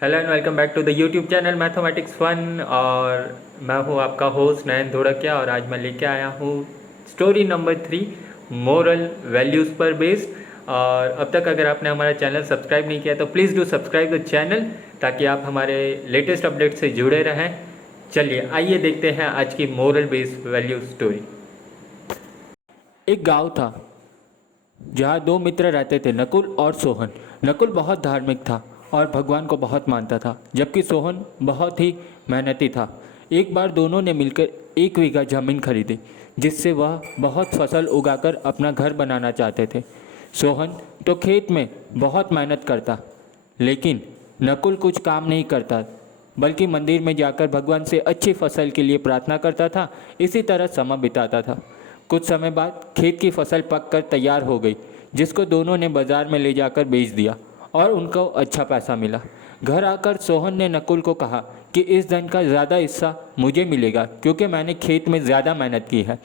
Hello and welcome back to the YouTube channel mathematics fun. और मैं हूँ आपका होस्ट नयन धोड़किया और आज मैं लेके आया हूँ स्टोरी नंबर 3 मोरल वैल्यूज़ पर बेस्ड। और अब तक अगर आपने हमारा चैनल सब्सक्राइब नहीं किया तो please do subscribe the channel ताकि आप हमारे लेटेस्ट अपडेट से जुड़े रहें। चलिए आइए देखते हैं आज की मोरल बेस्ड वैल्यू स्टोरी। एक गांव था जहाँ दो मित्र रहते थे, नकुल और सोहन। नकुल बहुत धार्मिक था और भगवान को बहुत मानता था, जबकि सोहन बहुत ही मेहनती था। एक बार दोनों ने मिलकर 1 बीघा जमीन खरीदी, जिससे वह बहुत फसल उगाकर अपना घर बनाना चाहते थे। सोहन तो खेत में बहुत मेहनत करता, लेकिन नकुल कुछ काम नहीं करता, बल्कि मंदिर में जाकर भगवान से अच्छी फसल के लिए प्रार्थना करता था। इसी तरह समय बिताता था। कुछ समय बाद खेत की फसल पककर तैयार हो गई, जिसको दोनों ने बाजार में ले जाकर बेच दिया और उनको अच्छा पैसा मिला। घर आकर सोहन ने नकुल को कहा कि इस धन का ज़्यादा हिस्सा मुझे मिलेगा, क्योंकि मैंने खेत में ज़्यादा मेहनत की है।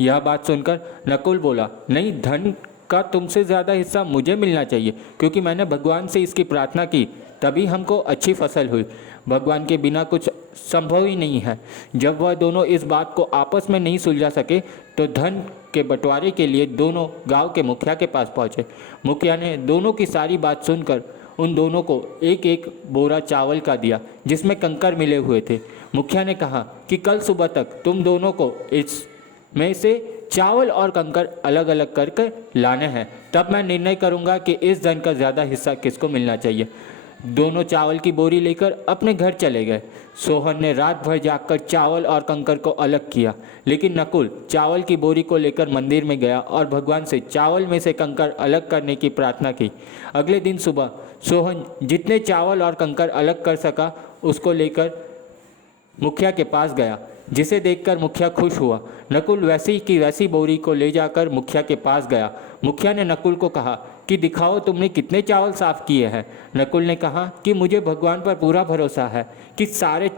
यह बात सुनकर नकुल बोला, नहीं, धन का तुमसे ज़्यादा हिस्सा मुझे मिलना चाहिए, क्योंकि मैंने भगवान से इसकी प्रार्थना की, तभी हमको अच्छी फसल हुई। भगवान के बिना कुछ संभव ही नहीं है। जब वह दोनों इस बात को आपस में नहीं सुलझा सके तो धन के बंटवारे के लिए दोनों गांव के मुखिया के पास पहुंचे। मुखिया ने दोनों की सारी बात सुनकर उन दोनों को एक एक बोरा चावल का दिया, जिसमें कंकर मिले हुए थे। मुखिया ने कहा कि कल सुबह तक तुम दोनों को इस में से चावल और कंकर अलग अलग करके लाने हैं, तब मैं निर्णय करूंगा कि इस धन का ज़्यादा हिस्सा किसको मिलना चाहिए। दोनों चावल की बोरी लेकर अपने घर चले गए। सोहन ने रात भर जागकर चावल और कंकर को अलग किया, लेकिन नकुल चावल की बोरी को लेकर मंदिर में गया और भगवान से चावल में से कंकर अलग करने की प्रार्थना की। अगले दिन सुबह सोहन जितने चावल और कंकर अलग कर सका उसको लेकर मुखिया के पास गया, जिसे देखकर मुखिया खुश हुआ। नकुल वैसी की वैसी बोरी को ले जाकर मुखिया के पास गया। मुखिया ने नकुल को कहा कि दिखाओ तुमने कितने चावल साफ किए हैं। नकुल ने कहा कि मुझे भगवान पर पूरा भरोसा है कि सारे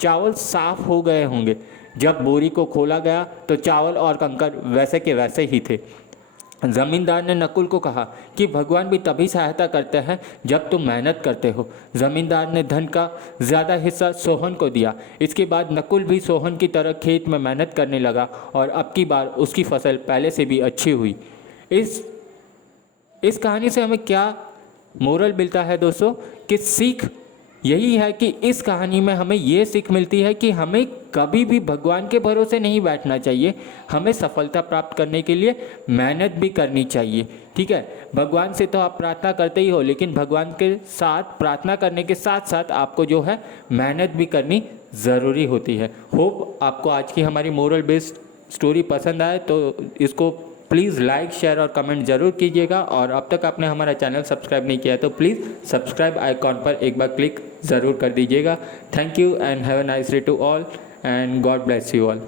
चावल साफ हो गए होंगे। जब बोरी को खोला गया तो चावल और कंकर वैसे के वैसे ही थे। जमींदार ने नकुल को कहा कि भगवान भी तभी सहायता करते हैं जब तुम मेहनत करते हो। जमींदार ने धन का ज़्यादा हिस्सा सोहन को दिया। इसके बाद नकुल भी सोहन की तरह खेत में मेहनत करने लगा और अब की बार उसकी फसल पहले से भी अच्छी हुई। इस कहानी से हमें क्या मोरल मिलता है दोस्तों, कि सीख यही है कि इस कहानी में हमें ये सीख मिलती है कि हमें कभी भी भगवान के भरोसे नहीं बैठना चाहिए। हमें सफलता प्राप्त करने के लिए मेहनत भी करनी चाहिए। ठीक है, भगवान से तो आप प्रार्थना करते ही हो, लेकिन भगवान के साथ प्रार्थना करने के साथ साथ आपको जो है मेहनत भी करनी ज़रूरी होती है। होप आपको आज की हमारी मोरल बेस्ड स्टोरी पसंद आए तो इसको प्लीज़ लाइक, शेयर और कमेंट ज़रूर कीजिएगा। और अब तक आपने हमारा चैनल सब्सक्राइब नहीं किया है तो प्लीज़ सब्सक्राइब आइकॉन पर एक बार क्लिक ज़रूर कर दीजिएगा। Thank you and have a nice day to all and God bless you all.